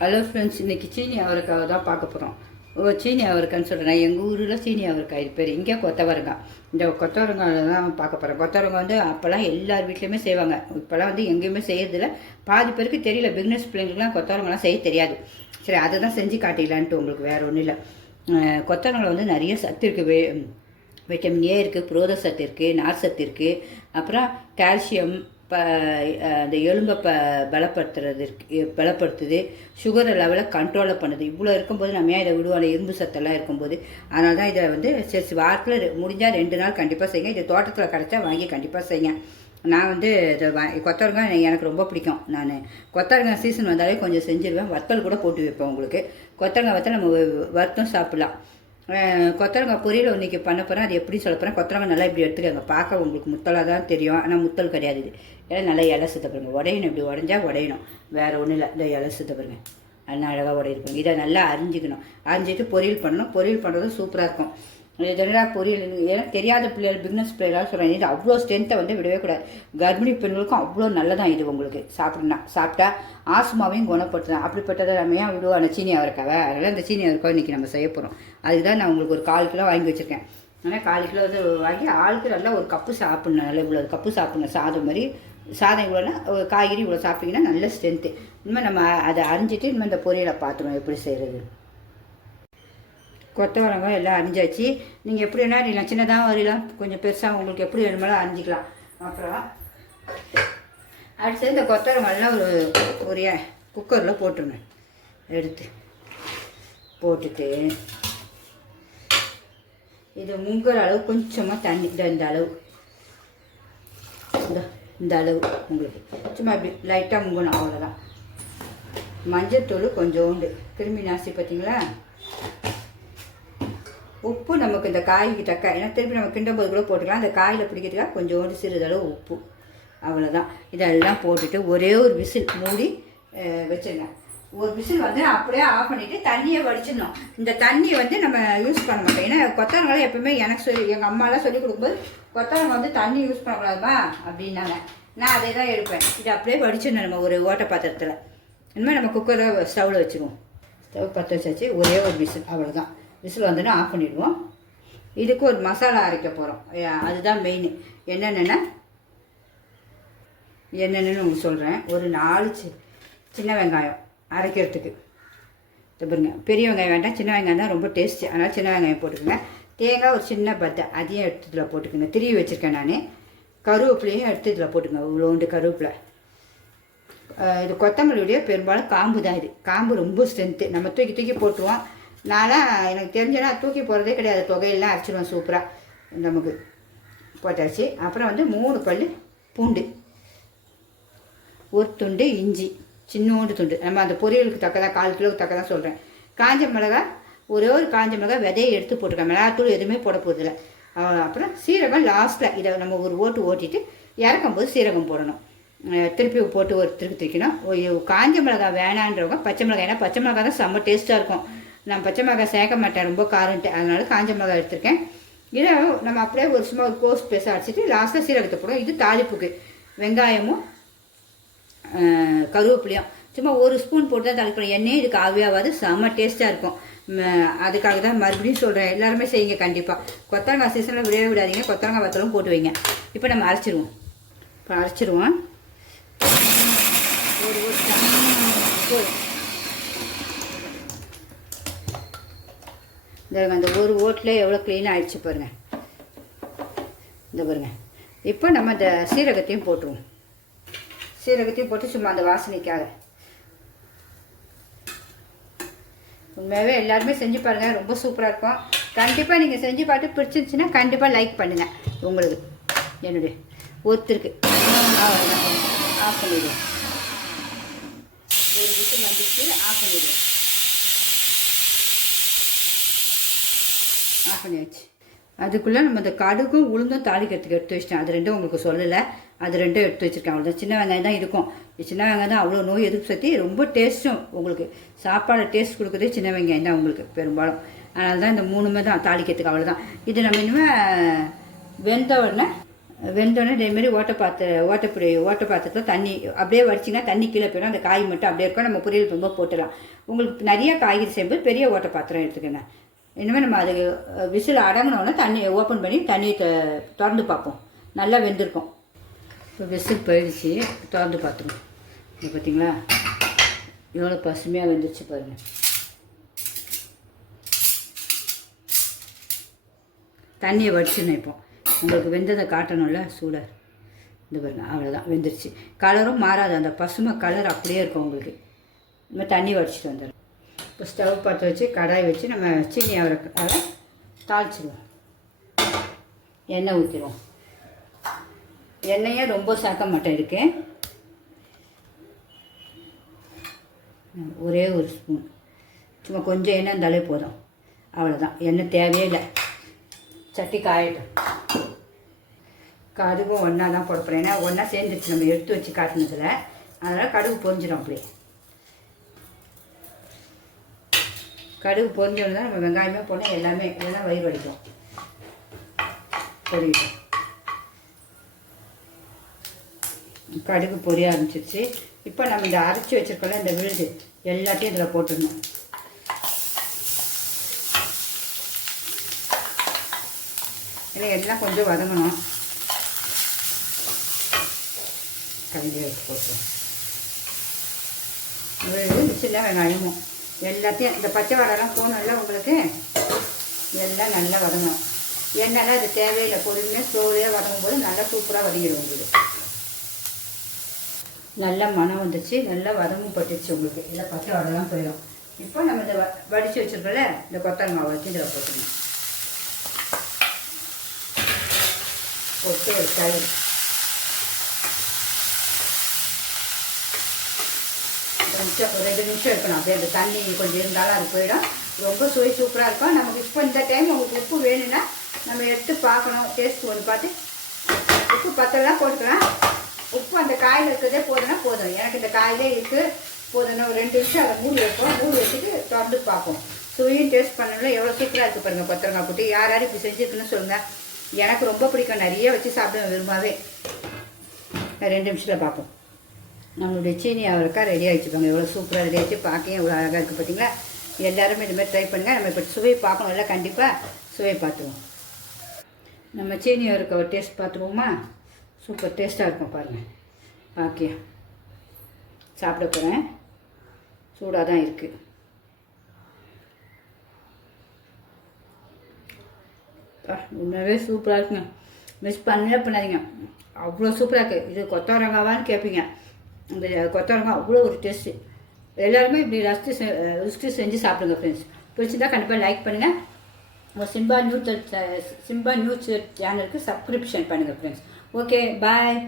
Hello friends இன்னைக்கு சீனி அவரைக்காவை தான் பார்க்க போகிறோம் ஓ சீனி அவரைக்கான்னு சொல்கிறேன் எங்கள் ஊரில் சீனி அவரைக்காய் இது பேர். இங்கே கொத்தவரங்காய். இந்த கொத்தவரங்காய் தான் பார்க்க போகிறேன் கொத்தவரங்காய் வந்து அப்போல்லாம் எல்லார் வீட்லேயுமே செய்வாங்க. இப்போல்லாம் வந்து எங்கேயுமே செய்யறதில்ல. பாதி பேருக்கு தெரியல. பிக்னஸ் பிள்ளைங்களுக்குலாம் கொத்தவரங்கெல்லாம் செய்ய தெரியாது. சரி அதை தான் செஞ்சு காட்டிடலான்ட்டு உங்களுக்கு வேறு ஒன்றும் இல்லை. கொத்தவரங்காய் வந்து நிறைய சத்து இருக்குது வைட்டமின் ஏ இருக்குது புரோத சத்து இருக்குது நார் சத்து இருக்குது அப்புறம் கால்சியம் ப அந்த எலும்பை ப பலப்படுத்துறதுக்கு பலப்படுத்துது. சுகர் லெவலை கண்ட்ரோலை பண்ணுது. இவ்வளோ இருக்கும்போது நம்ம ஏன் இதை விடுவோம்? இரும்பு சத்தெல்லாம் இருக்கும்போது. அதனால தான் இதை வந்து சரி வாரத்தில் முடிஞ்சால் ரெண்டு நாள் கண்டிப்பாக செய்யுங்க. இது தோட்டத்தில் கிடச்சா வாங்கி கண்டிப்பாக செய்யுங்க. நான் வந்து இதை வா கொத்தவரங்காய் எனக்கு ரொம்ப பிடிக்கும். நான் கொத்தவரங்காய் சீசன் வந்தாலே கொஞ்சம் செஞ்சிருவேன். வத்தல் கூட போட்டு வைப்பேன் உங்களுக்கு. கொத்தரங்காய் வத்தல் நம்ம வறுத்தும் சாப்பிட்லாம். கொத்தரங்காய் பொரியல் இன்றைக்கி பண்ண போகிறேன் அது எப்படி சொல்ல போகிறேன் கொத்தரங்காய் நல்லா இப்படி எடுத்துக்கோங்க. பார்க்க உங்களுக்கு முத்தலாக தான் தெரியும். ஆனால் முத்தல் கிடையாது இது. ஏன்னா நல்லா இலை சுத்த பாருங்க. உடையணும். இப்படி உடஞ்சா உடையணும். வேறு ஒன்றும் இல்லை. இந்த இலை சுத்த பாருங்க. நல்லா அழகாக உடையிருப்பாங்க இதை நல்லா அரிஞ்சிக்கணும். அரிஞ்சிட்டு பொரியல் பண்ணணும். பொரியல் பண்ணுறது சூப்பராக இருக்கும். இது ஜெனரலாக பொரியல் ஏன்னா தெரியாத பிள்ளைகள் பிக்னஸ் பிள்ளைகளாக சொல்கிறேன் இது அவ்வளோ ஸ்ட்ரென்த்தை வந்து விடவே கூடாது. கர்ப்பிணி பெண்களுக்கும் அவ்வளோ நல்லதான் இது உங்களுக்கு. சாப்பிட்னா சாப்பிட்டா ஆஸ்மாவையும் குணப்படுத்துதான் அப்படிப்பட்டதை நம்ம ஏன் விடுவான சீனி அவரைக்காவை? அதனால் இந்த சீனி அவரைக்காவை இன்றைக்கி நம்ம செய்ய போகிறோம் அதுக்கு தான் நான் உங்களுக்கு ஒரு கால் கிலோ வாங்கி வச்சுருக்கேன். ஆனால் கால் கிலோ வந்து வாங்கி ஆளுக்கு நல்லா ஒரு கப்பு சாப்பிட்ணும். நல்லா இவ்வளோ கப்பு சாப்பிட்ணும். சாதம் மாதிரி சாதம் இவ்வளோனா காய்கறி இவ்வளோ சாப்பிட்டிங்கன்னா நல்ல ஸ்ட்ரென்த்து இனிமேல் நம்ம அதை அரிஞ்சிட்டு இனிமேல் இந்த பொரியலை பார்த்துருவோம் எப்படி செய்கிறது கொத்தவரங்காய் எல்லாம் அரிஞ்சாச்சு நீங்கள் எப்படி வேணால் நீலாம் சின்னதாக வரையலாம் கொஞ்சம் பெருசாக உங்களுக்கு எப்படி வேணுமாலும் அரிஞ்சிக்கலாம் அப்புறம் அடுத்து இந்த கொத்தவரங்காயெல்லாம் ஒரு ஒரு குக்கரில் போட்டுருங்க. எடுத்து போட்டுட்டு இது முங்குற அளவு கொஞ்சமாக தண்ணி இந்த இந்த அளவு. இந்த இந்த அளவு உங்களுக்கு. சும்மா இப்படி லைட்டாக முங்கணும் அவ்வளோதான் மஞ்சத்தூள் கொஞ்சோண்டு. கிருமி நாசி பார்த்தீங்களா? உப்பு நமக்கு இந்த காய்க்கு தக்க ஏன்னா திருப்பி நம்ம கிண்டும் போது கூட போட்டுக்கலாம். அந்த காயில் பிடிக்கிறதுக்காக கொஞ்சோண்டு சிறிதளவு உப்பு. அவ்வளோதான் இதெல்லாம் போட்டுட்டு ஒரே ஒரு விசில் மூடி அஹ், வச்சிருங்க. ஒரு விசில் வந்து அப்படியே ஆஃப் பண்ணிவிட்டு தண்ணியை வடிச்சிடணும். இந்த தண்ணி வந்து நம்ம யூஸ் பண்ண மாட்டோம். ஏன்னா கொத்தவரங்காய் எப்பவுமே எனக்கு சொல்லி எங்கள் அம்மாலாம் சொல்லி கொடுக்கும்போது கொத்தரங்க வந்து தண்ணி யூஸ் பண்ணக்கூடாதுமா அப்படின்னாங்க. நான் அதே தான் எடுப்பேன். இது அப்படியே வடிச்சிடணும் நம்ம ஒரு ஓட்ட பாத்திரத்தில் இனிமேல் நம்ம குக்கரை ஸ்டவ்வில் வச்சுருவோம் ஸ்டவ் பற்ற வச்சாச்சு. ஒரே ஒரு விசில். அவ்வளோதான் விசில் வந்தோடனே ஆஃப் பண்ணிடுவோம். இதுக்கு ஒரு மசாலா அரைக்க போகிறோம் அதுதான் மெயின் என்னென்னா என்னென்னு உங்களுக்கு சொல்கிறேன் ஒரு நாலு சி சின்ன வெங்காயம் அரைக்கிறதுக்கு. இது பாருங்க. பெரிய வெங்காயம் வேண்டாம். சின்ன வெங்காயம் தான் ரொம்ப டேஸ்ட்டு அதனால் சின்ன வெங்காயம் போட்டுக்கோங்க. தேங்காய் ஒரு சின்ன பத்தை அதையும் எடுத்து இதில் போட்டுக்கோங்க. திருவி வச்சுருக்கேன் நான். கருவேப்பிலையும் எடுத்து இதில் போட்டுக்கோங்க. இவ்வளோண்டு கருவேப்பிலை. இது கொத்தமல்லியுடைய பெரும்பாலும் காம்பு தான் இது. காம்பு ரொம்ப ஸ்ட்ரென்த்து நம்ம தூக்கி தூக்கி போட்டுருவோம். நான்லாம் எனக்கு தெரிஞ்சனா தூக்கி போகிறதே கிடையாது. தொகையெல்லாம் அரைச்சிடுவேன் சூப்பராக நமக்கு. போட்டாச்சு. அப்புறம் வந்து மூணு பல் பூண்டு. ஒரு துண்டு இஞ்சி. சின்னோண்டு துண்டு. நம்ம அந்த பொரியலுக்கு தக்கதான் கால் கிலோவுக்கு தக்கதான் சொல்கிறேன் காஞ்ச மிளகா ஒரே ஒரு காஞ்ச மிளகா விதையை எடுத்து போட்டுருக்கேன். மிளகாத்தூள் எதுவுமே போட போகிறதில்ல அப்புறம் சீரகம் லாஸ்ட்டில் இதை நம்ம ஒரு ஓட்டு ஓட்டிட்டு இறக்கும்போது சீரகம் போடணும். திருப்பி போட்டு ஒரு திருப்பி திரிக்கணும் காஞ்ச மிளகா வேணான்றவங்க பச்சை மிளகாய் ஏன்னா பச்சை மிளகாய் தான் செம்ம டேஸ்ட்டாக இருக்கும். நான் பச்சை மிளகாய் சேர்க்க மாட்டேன் ரொம்ப காரண்ட்டு அதனால காஞ்ச மிளகாய் எடுத்திருக்கேன். இதை நம்ம அப்படியே ஒரு சும்மா ஒரு கோஸ் பேச அடிச்சிட்டு லாஸ்ட்டாக சீரகத்தை போடுவோம். இது தாளிப்புக்கு. வெங்காயமும் கருவேப்பிலையும். சும்மா ஒரு ஸ்பூன் போட்டு தான் தாளிக்கணும் எண்ணெய் இதுக்கு ஆவியாவது செம்ம டேஸ்ட்டாக இருக்கும். அதுக்காக தான் மறுபடியும் சொல்கிறேன் எல்லாருமே செய்யுங்க கண்டிப்பாக கொத்தரங்காய் சீசனில் விடவே விடாதீங்க. கொத்தரங்காய் வத்தலும் போட்டு வைங்க. இப்போ நம்ம அரைச்சிருவோம். இப்போ அரைச்சிருவோம். ஒரு ஒரு போதும். இந்த அந்த ஒரு ஓட்டில் எவ்வளோ க்ளீனாக ஆயிடுச்சு பாருங்கள் இந்த பாருங்கள் இப்போ நம்ம இந்த சீரகத்தையும் போட்டுருவோம். சீரகத்தையும் போட்டு சும்மா அந்த வாசனைக்காக. உண்மையாகவே எல்லாருமே செஞ்சு பாருங்கள் ரொம்ப சூப்பராக இருக்கும். கண்டிப்பாக நீங்கள் செஞ்சு பார்த்து பிடிச்சிருந்துச்சின்னா கண்டிப்பாக லைக் பண்ணுங்கள் உங்களுக்கு என்னுடைய ஒருத்தருக்கு. ஆஃப் பண்ணிடுவோம். ஒரு விஷயம் வந்துச்சு ஆஃப் பண்ணிடுவோம். ஆஃப் பண்ணியாச்சு. அதுக்குள்ளே நம்ம இந்த கடுகும் உளுந்தும் தாளிக்கிறதுக்கு எடுத்து வச்சிட்டேன். அது ரெண்டும் உங்களுக்கு சொல்லலை. அது ரெண்டும் எடுத்து வச்சிருக்கேன். அவ்வளோ சின்ன வெங்காயம் தான் இருக்கும். சின்ன வெங்காயம் தான் அவ்வளோ நோய் எதிர்ப்பு சக்தி. ரொம்ப டேஸ்ட்டும் உங்களுக்கு. சாப்பாடு டேஸ்ட் கொடுக்குறதே சின்ன வெங்காயம் தான் உங்களுக்கு பெரும்பாலும். அதனால தான் இந்த மூணுமே தான் தாளிக்கிறதுக்கு அவ்வளோதான் இது நம்ம இனிமேல் வெந்த உடனே வெந்தோடனே இதேமாரி ஓட்ட பாத்திர ஓட்டைப்பொடி ஓட்ட பாத்திரத்தில் தண்ணி அப்படியே வடிச்சிங்கன்னா தண்ணி கீழே போயிடும். அந்த காய் மட்டும் அப்படியே இருக்கும். நம்ம பொரியல் ரொம்ப போட்டுடலாம். உங்களுக்கு நிறைய காய்கறி செய்யும்போது பெரிய ஓட்ட பாத்திரம் எடுத்துக்கணும் இனிமேல் நம்ம அது விசில் அடங்கினோடனே தண்ணியை ஓப்பன் பண்ணி தண்ணியை த- திறந்து பார்ப்போம். நல்லா வெந்திருக்கும். இப்போ விசில் போயிடுச்சு திறந்து பார்த்துருவோம் இது பார்த்தீங்களா எவ்வளோ பசுமையாக வெந்துருச்சு பாருங்கள் தண்ணியை வடிச்சுன்னு இப்போ. உங்களுக்கு வெந்ததை காட்டணும்ல சூடாக இந்த பாருங்க அவ்வளோதான் வெந்துருச்சு. கலரும் மாறாது. அந்த பசுமை கலர் அப்படியே இருக்கும் உங்களுக்கு. இந்த தண்ணி வடிச்சிட்டு வந்துடும் இப்போ ஸ்டவ் பற்ற வச்சு கடாய் வச்சு நம்ம சீனி அவரை அதை தாளிச்சிடுவோம் எண்ணெய் ஊற்றிடுவோம் எண்ணெயே ரொம்ப சேர்க்க மாட்டேன் இருக்கு ஒரே ஒரு ஸ்பூன். சும்மா கொஞ்சம் எண்ணெய் இருந்தாலே போதும். அவ்வளோதான் எண்ணெய் தேவையே இல்லை. சட்டி காயட்டும். கடுகும் ஒன்றா தான் போட போகிறேன் ஏன்னா ஒன்றா சேர்ந்துச்சு நம்ம எடுத்து வச்சு காட்டினதில். அதனால் கடுகு பொரிஞ்சிடும் அப்படியே. கடுகு பொரிஞ்சோன்னு தான் நம்ம வெங்காயமே போனால் எல்லாமே எல்லாம் வயிறு வலிக்கும். பொரியும் கடுகு பொரிய ஆரம்பிச்சிருச்சு. இப்போ நம்ம இந்த அரைச்சி வச்சுருக்கோம்ல இந்த விழுது எல்லாத்தையும் இதில் போட்டுடணும். இல்லை எல்லாம் கொஞ்சம் வதங்கணும். கஞ்சி வச்சு போட்டுருவோம் விழுது சின்ன வெங்காயமும். எல்லாத்தையும் இந்த பச்சை வடைலாம் போகணும்ல உங்களுக்கு? எல்லாம் நல்லா வதங்கணும். எண்ணெய்லாம் அது தேவையில்லை. பொறுமையாக ஸ்லோலியாக வதங்கும் போது நல்லா சூப்பராக வதங்கிடும் உங்களுக்கு. நல்லா மனம் வந்துச்சு. நல்லா வதமும் பட்டுச்சு உங்களுக்கு. எல்லாம் பச்சை வடைலாம் போயிடும் இப்போ நம்ம இந்த வ- வடித்து வச்சுருக்கல இந்த கொத்தரங்காய் வச்சு இதில் போட்டுக்கணும். போட்டு ஒரு கொஞ்சம் ஒரு ரெண்டு நிமிஷம் இருக்கணும். அப்படியே அந்த தண்ணி கொஞ்சம் இருந்தாலும் அது போயிடும். ரொம்ப சுவை சூப்பராக இருக்கும். நமக்கு இப்போ இந்த டைம் உங்களுக்கு உப்பு வேணும்னா நம்ம எடுத்து பார்க்கணும். டேஸ்ட் ஒன்று பார்த்து உப்பு பத்தலாம் போட்டுக்கலாம். உப்பு அந்த காயில் இருக்கிறதே போதும்னா போதும். எனக்கு இந்த காயிலே இருக்குது போதும்னா ஒரு ரெண்டு நிமிஷம் அதை மூடி வைப்போம். மூடி வச்சுட்டு திறந்து பார்ப்போம். சுவையும் டேஸ்ட் பண்ணல எவ்வளோ சூப்பராக இருக்குது பாருங்கள் பத்திரங்கா போட்டு யார் யார் இப்படி செஞ்சுருக்குன்னு சொல்லுங்கள் எனக்கு ரொம்ப பிடிக்கும். நிறைய வச்சு சாப்பிடுவேன் விரும்பாவே ரெண்டு நிமிஷத்தில் பார்ப்போம். நம்மளுடைய சீனி அவரைக்காய் ரெடி ஆகிடுச்சு எவ்வளோ சூப்பராக ரெடி ஆகிடுச்சு பார்க்கையும் எவ்வளோ அழகாக இருக்குது பார்த்தீங்களா எல்லாருமே இதுமாதிரி ட்ரை பண்ணுங்கள் நம்ம இப்போ சுவை எல்லாம் கண்டிப்பாக சுவையை பார்த்துருவோம். நம்ம சீனி ஒரு டேஸ்ட் பார்த்துருவோமா? சூப்பர் டேஸ்ட்டாக இருக்கும் பாருங்கள் ஓகே சாப்பிட போகிறேன் சூடாக தான் இருக்குது உண்மையாகவே சூப்பராக இருக்குங்க. மிஸ் பண்ணவே பண்ணாதீங்க. அவ்வளோ சூப்பராக இருக்குது இது கொத்தவரங்காவான்னு கேட்பீங்க இந்த கொத்தவரங்காய் அவ்வளோ ஒரு டேஸ்ட்டு எல்லாருமே இப்படி ரசித்து செ ருசித்து செஞ்சு சாப்பிடுங்க ஃப்ரெண்ட்ஸ் பிடிச்சிருந்தா கண்டிப்பாக லைக் பண்ணுங்கள் உங்கள் சிம்பா நியூஸ் சிம்பா நியூஸ் சேனலுக்கு சப்ஸ்கிரிப்ஷன் பண்ணுங்கள் ஃப்ரெண்ட்ஸ் ஓகே பாய்